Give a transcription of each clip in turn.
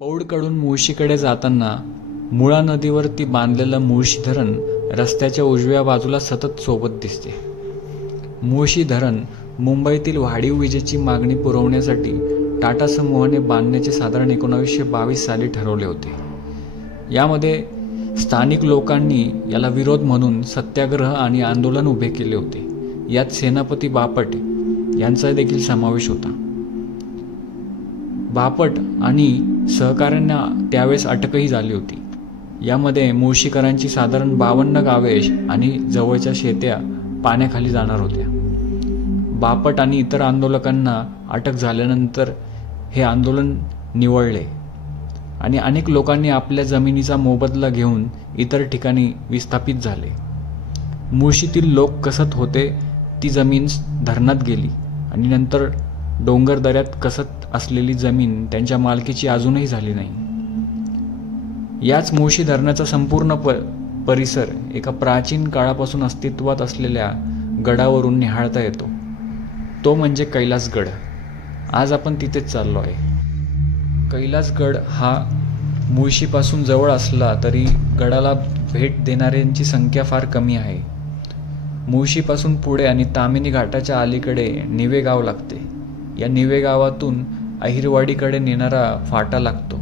पौडकडून मुळशीकडे जाताना मुळा नदीवरती बांधलेलं मुळशी धरण रस्त्याच्या उजव्या बाजूला सतत सोबत दिसते. मुळशी धरण मुंबईतील वाढीव विजेची मागणी पुरवण्यासाठी टाटा समूहाने बांधण्याचे साधारण 1922 साली ठरवले होते. यामध्ये स्थानिक लोकांनी याला विरोध म्हणून सत्याग्रह आणि आंदोलन उभे केले होते. यात सेनापती बापट यांचा देखील समावेश होता. बापट आणि सहकाऱ्यांना त्यावेळेस अटकही झाली होती. यामध्ये मुळशीकरांची साधारण 52 गावे आणि जवळच्या शेत्या पाण्याखाली जाणार होत्या. बापट आणि इतर आंदोलकांना अटक झाल्यानंतर हे आंदोलन निवळले आणि अनेक लोकांनी आपल्या जमिनीचा मोबदला घेऊन इतर ठिकाणी विस्थापित झाले. मुळशीतील लोक कसत होते ती जमीन धरणात गेली आणि नंतर डोंगर दऱ्यात कसत असलेली जमीन त्यांच्या मालकीची अजूनही झाली नाही. याच मुळशी धरणाचा संपूर्ण परिसर एका प्राचीन काळापासून अस्तित्वात असलेल्या गडावरून निहाळता येतो. तो म्हणजे कैलासगड. आज आपण तिथेच चाललो आहे. कैलासगड हा मुळशीपासून जवळ असला तरी गडाला भेट देणाऱ्यांची संख्या फार कमी आहे. मुळशीपासून पुढे आणि तामिनी घाटाच्या अलीकडे निवे गाव लागते. या निवे गावातून अहिरवाडीकडे नेणारा फाटा लागतो.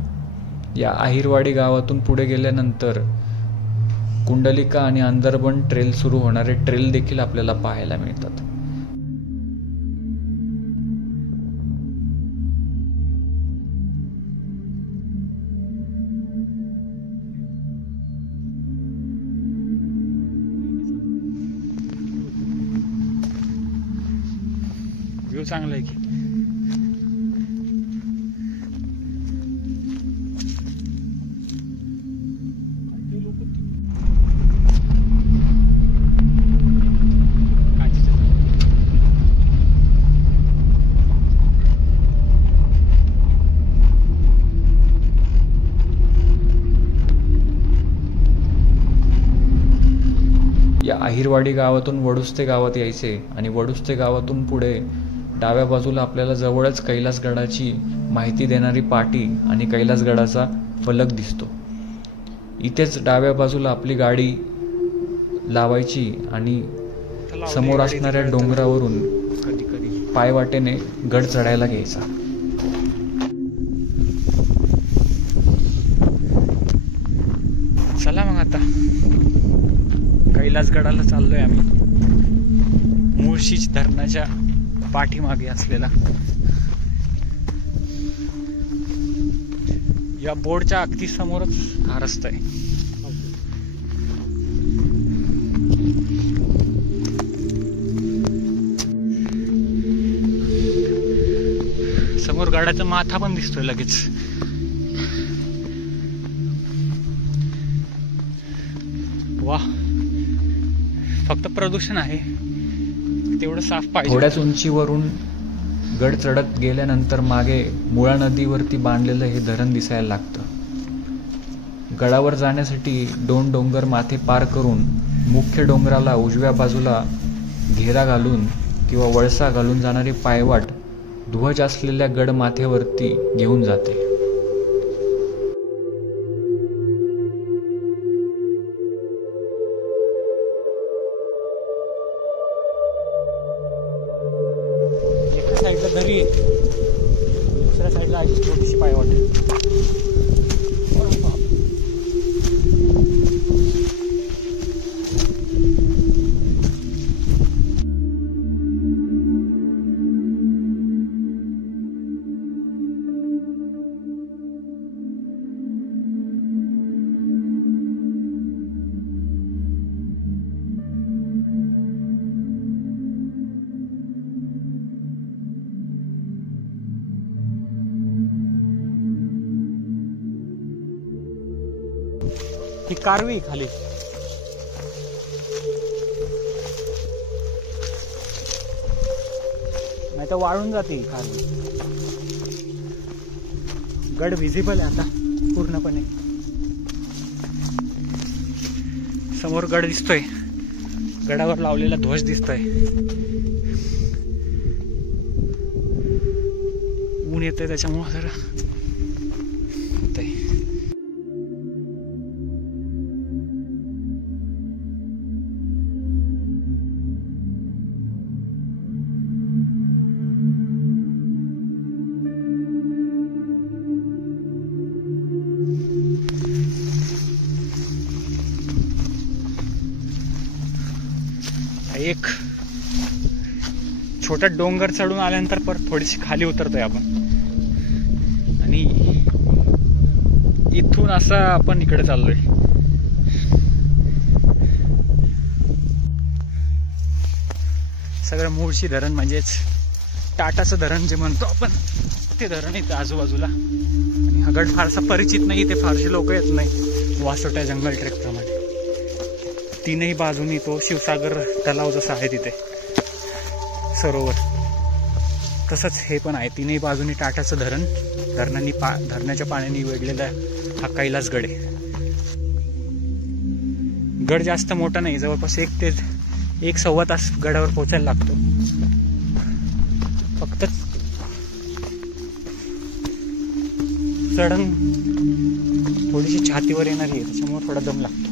या अहिरवाडी गावातून पुढे गेल्यानंतर कुंडलिका आणि अंदरबन ट्रेल सुरू होणारे ट्रेल देखील आपल्याला पाहायला मिळतात. व्ह्यू चांगला आहे की. या अहिरवाडी गावातून वडुस्ते गावात यायचे आणि वडुस्ते गावातून पुढे डाव्या बाजूला आपल्याला जवळच कैलासगडाची माहिती देणारी पाटी आणि कैलासगडाचा फलक दिसतो. इथेच डाव्या बाजूला आपली गाडी लावायची आणि समोर असणाऱ्या डोंगरावरून पायवाटेने गड चढायला घ्यायचा. चला मग आता कैलासगडाला चाललोय आम्ही. मुळशी धरणाच्या पाठीमागे असलेला या बोर्डच्या अगदी समोरच हा रस्ता आहे. समोर गाड्याचा माथा पण दिसतोय लगेच. वाह, फक्त प्रदूषण आहे, तेवढं साफ पाहिजे. थोड्याच उंचीवरून गड चढत गेल्यानंतर मागे मुळा नदीवरती बांधलेलं हे धरण दिसायला लागतं. गडावर जाण्यासाठी 2 डोंगर माथे पार करून मुख्य डोंगराला उजव्या बाजूला घेरा घालून किंवा वळसा घालून जाणारी पायवाट ध्वज असलेल्या गड माथ्यावरती घेऊन जाते. साईडला दरी आहे, दुसऱ्या साईडला आहे छोटीशी पायवाट. ही कारवी खाली. नाही तर वाळून जाते कारवी. गड व्हिजिबल आहे आता पूर्णपणे. समोर गड दिसतोय, गडावर लावलेला ध्वज दिसतोय. ऊन येतंय त्याच्यामुळे जरा एक छोटा डोंगर चढून आल्यानंतर परत थोडीशी खाली उतरतोय आपण आणि इथून असं आपण इकडे चाललोय. सगळं मुळशी धरण म्हणजेच टाटाचं धरण जे म्हणतो आपण ते धरण येतं आजूबाजूला. आणि हा गड फारसा परिचित नाही, ते फारसे लोक येत नाही. वासोटा जंगल ट्रेक प्रमाणे तीनही बाजूनी तो शिवसागर तलाव जसा आहे तिथे सरोवर, तसंच हे पण आहे. तीनही बाजूनी टाटाचं धरण, धरणाच्या पाण्याने वेढलेला हा कैलास गड आहे. गड जास्त मोठा नाही, जवळपास 1 ते 1.25 तास गडावर पोहोचायला लागतो. फक्त चढण थोडीशी छातीवर येणारी आहे, त्याच्यामुळे थोडा दम लागतो.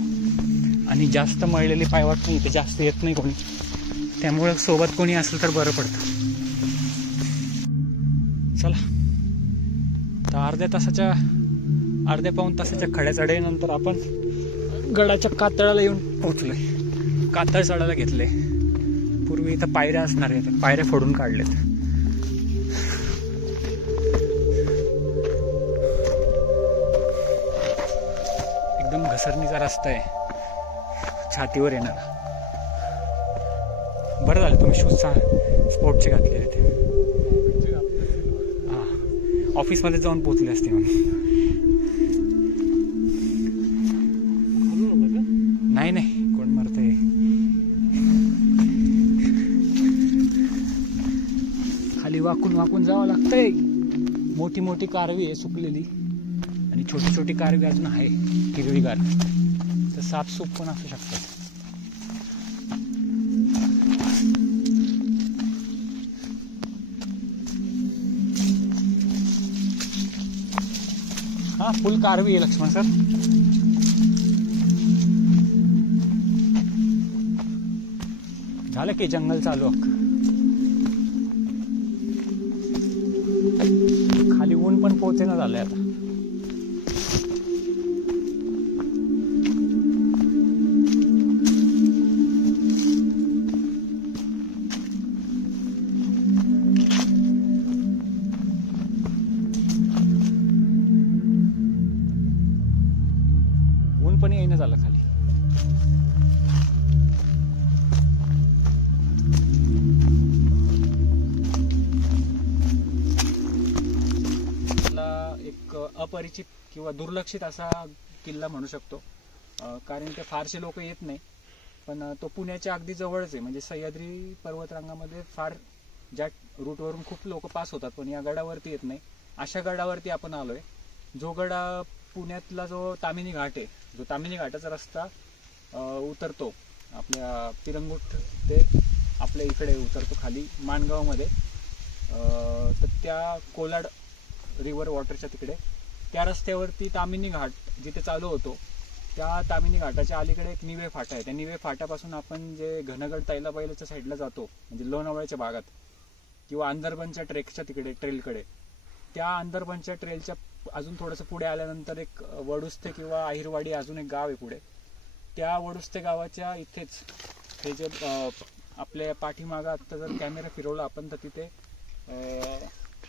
आणि जास्त मळलेली पायवाट नाही, ते जास्त येत नाही कोणी, त्यामुळे सोबत कोणी असेल तर बरं पडतं. चला, तर अर्ध्या पाऊण तासाच्या खड्या चढाईनंतर आपण गडाच्या कातळाला येऊन पोहोचलोय. कातळ चढायला घेतले. पूर्वी इथं पायऱ्या असणार आहेत, पायऱ्या फोडून काढल्यात. एकदम घसरणीचा रस्ता आहे, छातीवर येणार. बरं झालं तुम्ही शूज स्पोर्टचे घातले आहेत. हां, ऑफिसमध्ये जाऊन पोचले असते म्हणून. नाही कोण मरतंय. खाली वाकून जावं लागतंय. मोठी मोठी कारवी आहे सुकलेली आणि छोटी छोटी कारवी अजून आहे हिरवीगार, तर सापसूप पण असू शकतात. हा, फुल कारवी आहे लक्ष्मण सर. झालं की जंगल चालू. खाली ऊन पण पोहोचेना झालंय आता. ऊन पण येईना झालं खाली. अपरिचित किंवा दुर्लक्षित असा किल्ला म्हणू शकतो, कारण ते फारसे लोक येत नाही. पण तो पुण्याच्या अगदी जवळच आहे. म्हणजे सह्याद्री पर्वतरांगामध्ये फार ज्या रूटवरून खूप लोक पास होतात, पण या गडावरती येत नाही. अशा गडावरती आपण आलोय, जो गडा पुण्यातला जो तामिनी घाट आहे, जो तामिनी घाटाचा रस्ता उतरतो आपल्या पिरंगुट ते आपल्या इकडे उतरतो खाली माणगावमध्ये, तर त्या कोलाड रिव्हर वॉटरच्या तिकडे त्या रस्त्यावरती तामिनी घाट जिथे चालू होतो, त्या तामिनी घाटाच्या अलीकडे एक निवे फाटा आहे. त्या निवे फाट्यापासून आपण जे घनगड तैलाबाईलाच्या साईडला जातो, म्हणजे लोणावळ्याच्या भागात किंवा अंदरबनच्या ट्रेकच्या तिकडे ट्रेलकडे, त्या अंदरबनच्या ट्रेलच्या अजून थोडंसं पुढे आल्यानंतर एक वडुस्ते किंवा आहिरवाडी अजून एक गाव आहे पुढे. त्या वडुस्ते गावाच्या इथेच हे जे आपल्या पाठीमागं आत्ता जर कॅमेरा फिरवला आपण, तर तिथे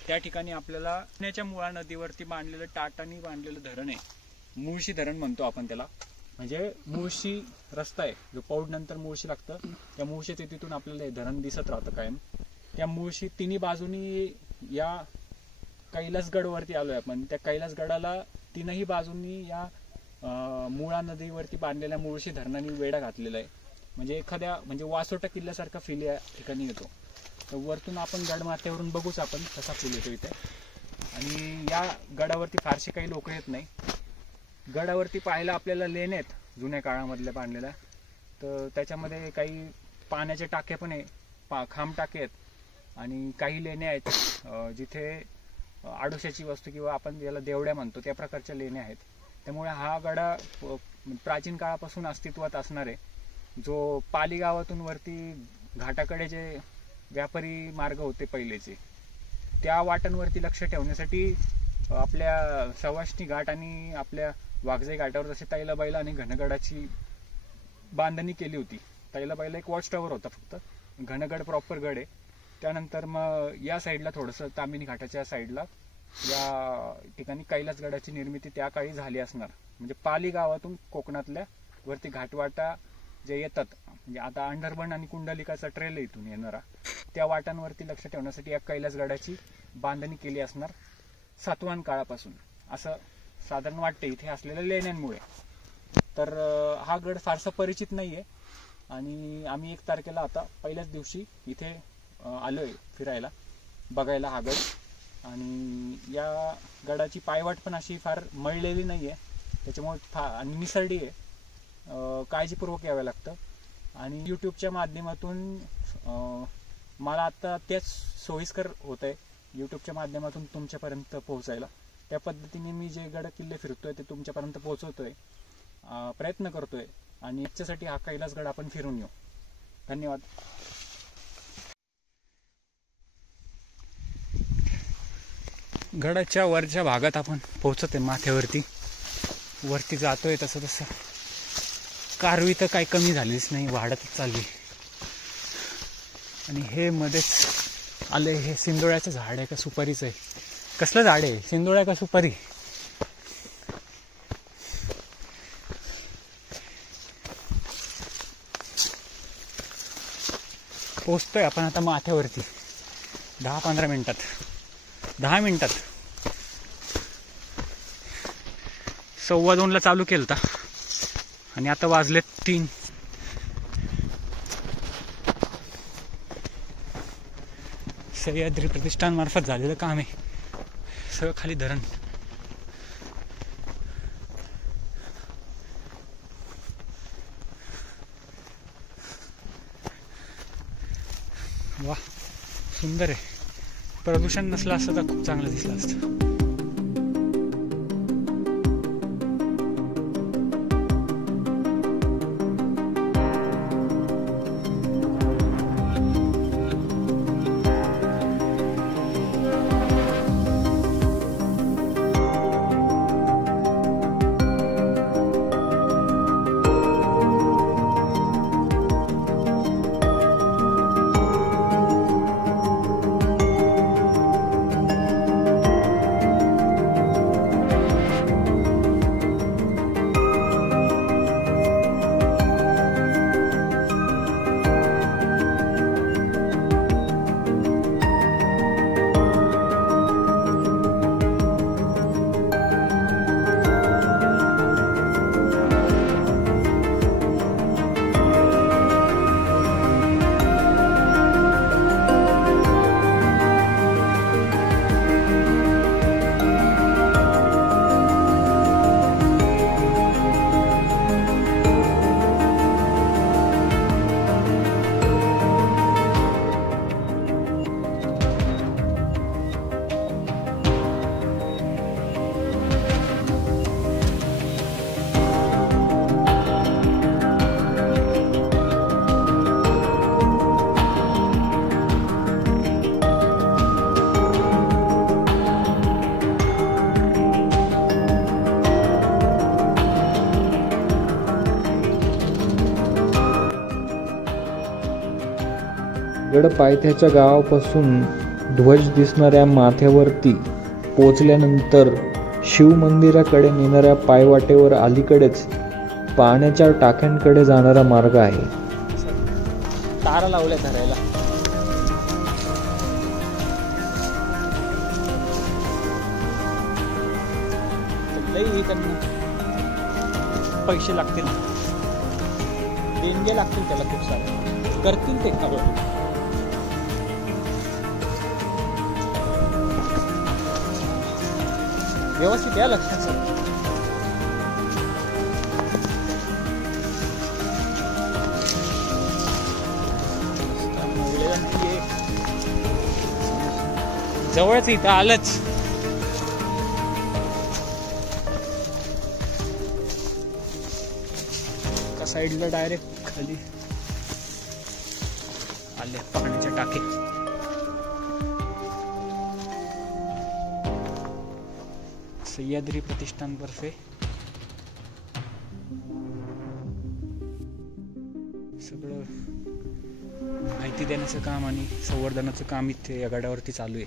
त्या ठिकाणी आपल्याला पुण्याच्या मुळा नदीवरती बांधलेलं टाटानी बांधलेलं धरण आहे. मुळशी धरण म्हणतो आपण त्याला. म्हणजे मुळशी रस्ता आहे जो पौड नंतर मुळशी लागतं, त्या मुळशीचे तिथून आपल्याला हे धरण दिसत राहतं कायम. त्या मुळशी तिन्ही बाजूनी या कैलासगडवरती आलोय आपण. त्या कैलासगडाला तीनही बाजूंनी या मुळा नदीवरती बांधलेल्या मुळशी धरणाने वेढा घातलेला आहे. म्हणजे वासोटा किल्ल्यासारखा फील या ठिकाणी येतो. तर वरतून आपण गडमाथ्यावरून बघूच आपण कसा फील येतो इथे. आणि या गडावरती फारसे काही लोक येत नाही. गडावरती पाहायला आपल्याला लेण्या आहेत जुन्या काळामधल्या बांधलेल्या, तर त्याच्यामध्ये काही पाण्याचे टाके पण आहे, खांब टाके आहेत आणि काही लेण्या आहेत जिथे आडोशाची वस्तू किंवा आपण ज्याला देवड्या म्हणतो त्या प्रकारच्या लेण्या आहेत. त्यामुळे हा गडा प्राचीन काळापासून अस्तित्वात असणार आहे. जो पाली गावातून वरती घाटाकडे जे व्यापारी मार्ग होते पहिलेचे, त्या वाटांवरती लक्ष ठेवण्यासाठी आपल्या सवाष्णी घाट आणि आपल्या वाघजाई घाटावर जसे तैलाबाईला आणि घनगडाची बांधणी केली होती, पहिला एक वॉच टॉवर होता फक्त, घनगड प्रॉपर गड आहे. त्यानंतर मग या साईडला थोडंसं तामिनी घाटाच्या साईडला या ठिकाणी कैलासगडाची निर्मिती त्या काळी झाली असणार. म्हणजे पाली गावातून कोकणातल्या वरती घाटवाटा जे येतात, म्हणजे आता अंडरबन आणि कुंडलिकाचा ट्रेल इथून येणारा, त्या वाटांवरती लक्ष ठेवण्यासाठी या कैलासगडाची बांधणी केली असणार सातवाहन काळापासून, असं साधारण वाटते इथे असलेल्या लेण्यांमुळे. तर हा गड फारसा परिचित नाहीये आणि आम्ही 1 तारखेला आता पहिल्याच दिवशी इथे आलोय फिरायला, बघायला हा गड. आणि या गडाची पायवाट पण अशी फार मळलेली नाहीये, त्याच्यामुळे आणि निसरडी आहे, काळजीपूर्वक यावं लागतं. आणि यूट्यूबच्या माध्यमातून मला आता तेच सोयीस्कर होत आहे, यूट्यूबच्या माध्यमातून तुमच्यापर्यंत पोहोचायला. त्या पद्धतीने मी जे गड किल्ले फिरतोय ते तुमच्यापर्यंत पोहोचवतोय, प्रयत्न करतोय. आणि याच्यासाठी हा कैलासगड आपण फिरून येऊ. धन्यवाद. गडाच्या वरच्या भागात आपण पोहोचतोय, माथ्यावरती वरती जातोय. तसं कारवी तर काही कमी झालीच नाही, वाढतच चालली. आणि हे मध्येच आले, हे सिंदोळ्याचं झाड आहे का सुपारीचं आहे? कसलं झाड आहे, सिंदोळ्या का सुपारी? पोचतोय आपण आता माथ्यावरती 10-15 मिनिटात, 10 मिनिटात. 2:15 चालू केलं होता आणि आता वाजले 3. सह्याद्री प्रतिष्ठान मार्फत झालेलं काम आहे सगळं, खाली धरण. वा, सुंदर आहे. प्रदूषण नसलं असतं तर खूप चांगलं दिसलं असतं. गड पायथ्याच्या गावापासून ध्वज दिसणाऱ्या माथ्यावरती पोचल्यानंतर शिवमंदिराकडे नेणाऱ्या पायवाटेवर अलीकडेच पाण्याच्या टाक्यांकडे जाणारा मार्ग आहे. तारा लावल्या धरायला. पैसे लागतील, देणगे लागतील त्याला खूप सारे, करतील ते का बरं. व्यवस्थित या लक्षात सर. जवळच इथं आलंच. का साईडला डायरेक्ट खाली आले पाण्याच्या टाके. सह्याद्री प्रतिष्ठानतर्फे सगळं माहिती देण्याचं काम आणि संवर्धनाचं काम इथे या गडावरती चालू आहे.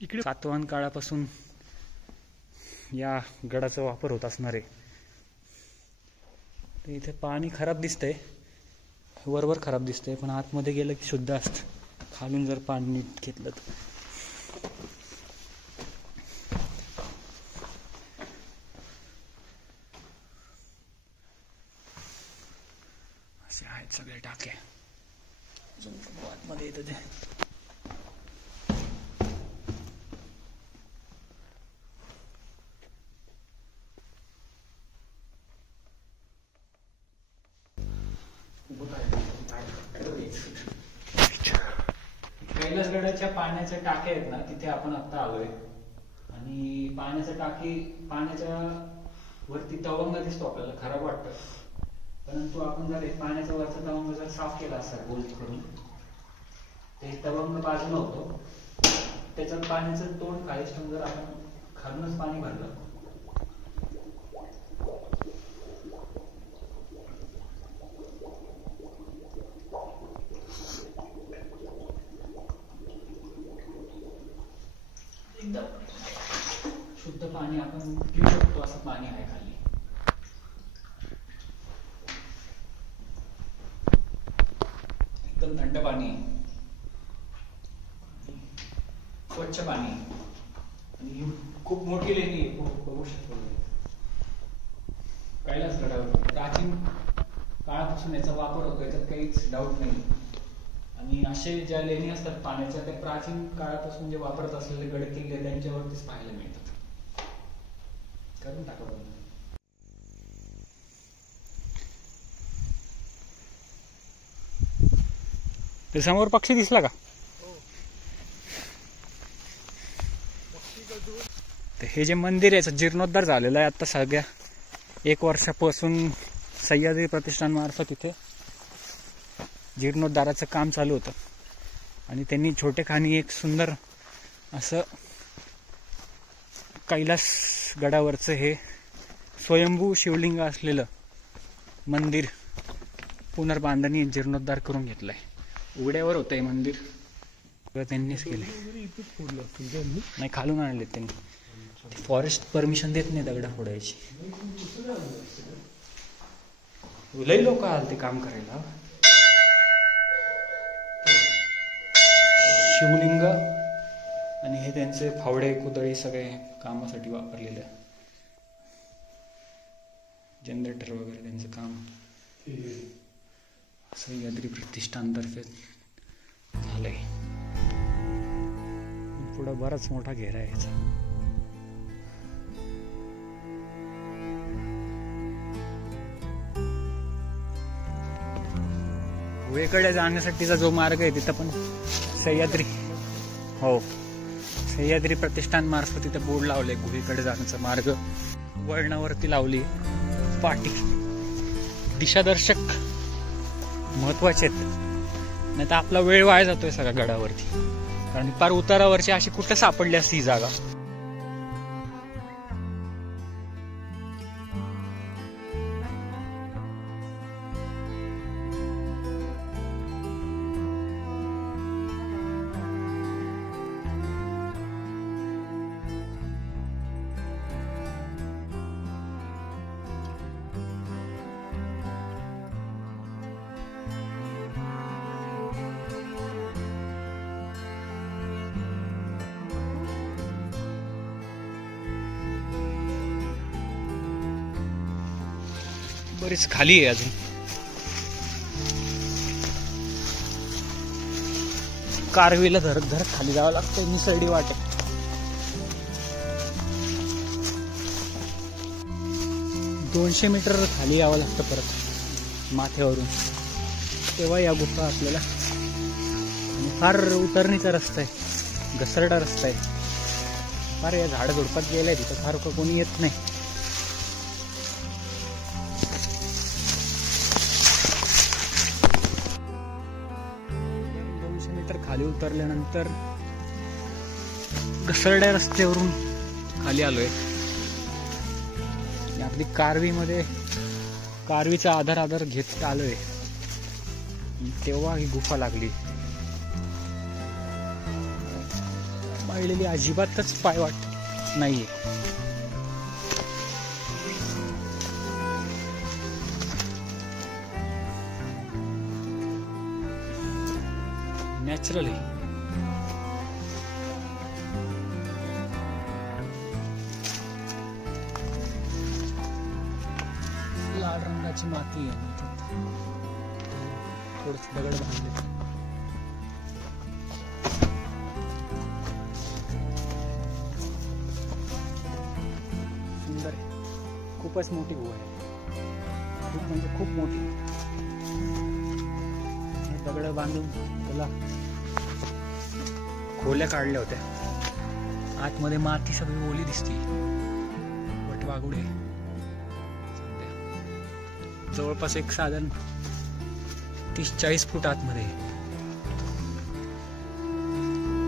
इकडे सातवाहन काळापासून या गडाचा वापर होत असणार आहे. इथे पाणी खराब दिसतंय, वरवर खराब दिसतंय, पण आतमध्ये गेलं की शुद्ध असतं. खालून जर पाणी नीट घेतलं तर असे आहेत सगळे टाके. आतमध्ये येतं ते कैलासगडाच्या पाण्याच्या टाक्या आहेत ना, तिथे आपण आता आलोय. आणि पाण्याच्या वरती तवंग दिसतो आपल्याला, खराब वाटतं. परंतु आपण जर पाण्याच्या वरचा तवंग जर साफ केला असता बोल्ट करून, ते तवंग बाजूला होतो, त्याच्यात पाण्याचं तोंड काहीच जर आपण खालूनच पाणी भरलं एकदम शुद्ध पाणी आपण पिऊ शकतो असं पाणी आहे खाली. एकदम थंड पाणी, स्वच्छ पाणी, आणि खूप मोठी लेणी आहे, खूप बघू शकतो. कैलासगडावर प्राचीन काळापासून याचा वापर होतो, याच्यात काहीच डाऊट नाही. आणि असे ज्या लेणी असतात पाण्याच्या, ते प्राचीन काळापासून जे वापरत असलेले गड किल्ले त्यांच्यावरतीच पाहायला मिळतात. करून टाका बघा. ते समोर पक्षी दिसला का? हे जे मंदिर आहे जीर्णोद्धार झालेला आहे आता सगळ्या. 1 वर्षापासून सह्याद्री प्रतिष्ठान मार्फत इथे जीर्णोद्धाराचं काम चालू होतं. आणि त्यांनी छोटेखानी एक सुंदर असं कैलास गडावरचं हे स्वयंभू शिवलिंग असलेलं मंदिर पुनर्बांधणी जीर्णोद्धार करून घेतलंय. उघड्यावर होतं हे मंदिर, त्यांनीच केले. नाही, खालून आणले त्यांनी. फॉरेस्ट परमिशन देत नाही दगडा फोडायची. लई लोक आले ते काम करायला. शिवलिंग आणि हे त्यांचे फावडे कुदळी सगळे कामासाठी वापरलेले. जनरेटर वगैरे त्यांचं काम सह्याद्री प्रतिष्ठानतर्फे झालंय. पुढं बराच मोठा घेरा आहे याचा. गुहेकडे जाण्यासाठीचा जो मार्ग आहे तिथं पण सह्याद्री प्रतिष्ठान मार्फत तिथे बोर्ड लावले. गुहेकडे जाण्याचा मार्ग वळणावरती लावली पाटी. दिशादर्शक महत्वाचे आहेत, नाही तर आपला वेळ वाया जातोय सगळ्या गडावरती. कारण पार उतारावरची अशी कुठं सापडली असती ही जागा. बरीच खाली आहे अजून. कारवीला धरत धरत खाली जावं लागतं. निसर्डी वाटे 200 मीटर खाली यावं लागतं परत माथ्यावरून, तेव्हा या गुफा आपल्याला. आणि फार उतरणीचा रस्ता आहे, घसरडा रस्ता आहे. फार या झाड झुडपात गेलाय तिथं, फार कोणी येत नाही. खाली उतरल्यानंतर घसरड्या रस्त्यावरून खाली आलोय. आपली कारवीचा आधार घेत आलोय. तेव्हा ही गुफा लागली. मळलेली अजिबातच पाय वाटत नाहीये. नॅचरल आहे. लाल रंगाची माती आहे. थोडस दगड बांधले. सुंदर आहे. खूपच मोठी गुहा आहे. खूप म्हणजे खूप मोठी. दगड बांधून त्याला खोल्या काढल्या होत्या. आतमध्ये माती सगळी ओली दिसते. वटवाघुळे जवळपास एक साधारण 30-40 फूट आतमध्ये.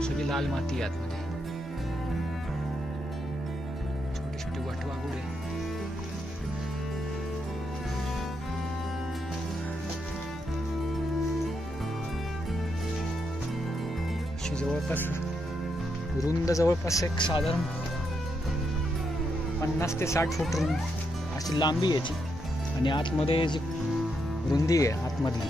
सगळी लाल माती आतमध्ये. छोटे छोटे वटवाघुळे. अशी जवळपास रुंद जवळपास एक साधारण 50 ते 60 फूट रुंद अशी लांबी याची. आणि आतमध्ये जी रुंदी आहे आतमधली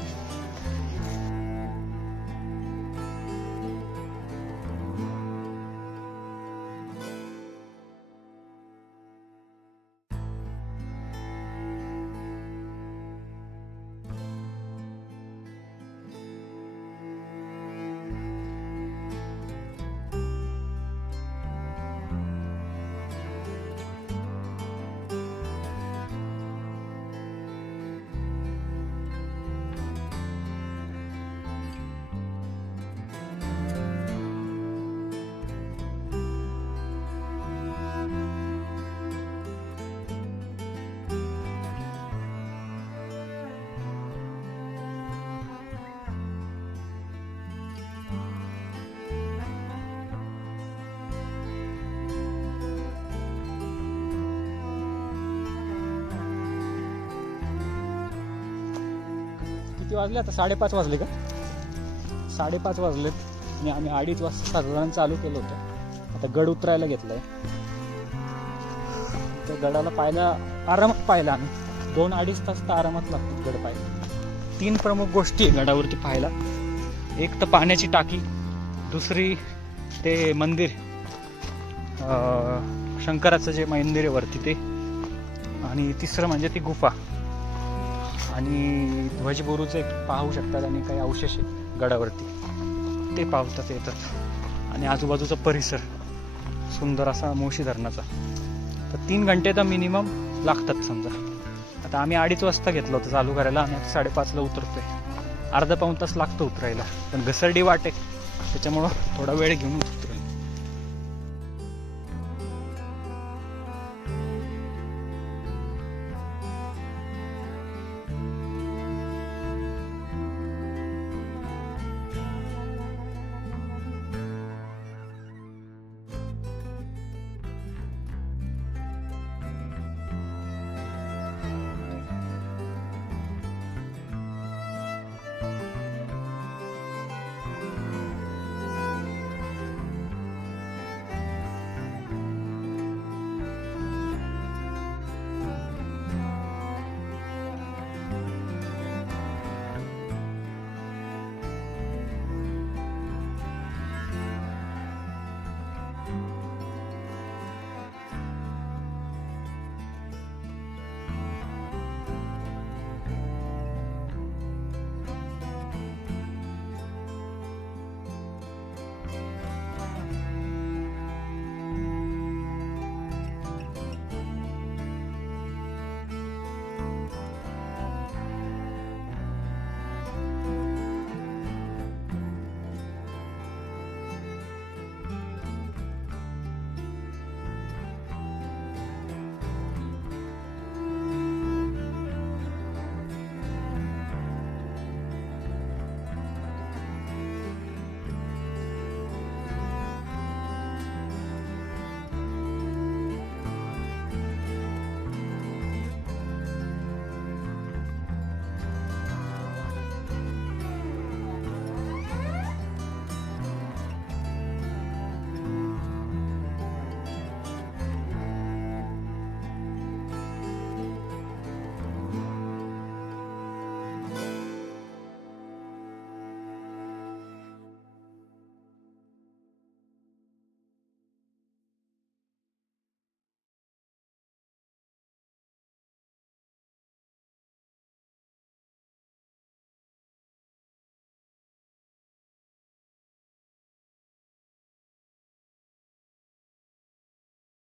किती वाजले आता? 5:30 वाजले का? 5:30 वाजलेत. आणि आम्ही 2:30 वाजता साधारण चालू केलं होतं. आता गड उतरायला घेतलाय. त्या गडाला आरामात पाहिला आम्ही. 2-2.5 तास तर आरामात लागतात गड पाहायला. 3 प्रमुख गोष्टी आहे गडावरती पाहायला. एक तर पाण्याची टाकी, दुसरी ते मंदिर, शंकराचं जे मंदिर आहे वरती ते, आणि तिसरं म्हणजे ती गुफा. आणि ध्वजबुरूचे पाहू शकतात आणि काही अवशेष गडावरती ते पाहतात येतात. आणि आजूबाजूचा परिसर सुंदर असा मोशी धरणाचा. तर 3 घंटे तर मिनिमम लागतात समजा. आता आम्ही 2:30 वाजता घेतलं होतं चालू करायला आणि आता 5:30ला उतरतोय. अर्धा-पाऊण तास लागतो उतरायला. पण घसरडी वाट आहे त्याच्यामुळं थोडा वेळ घेऊन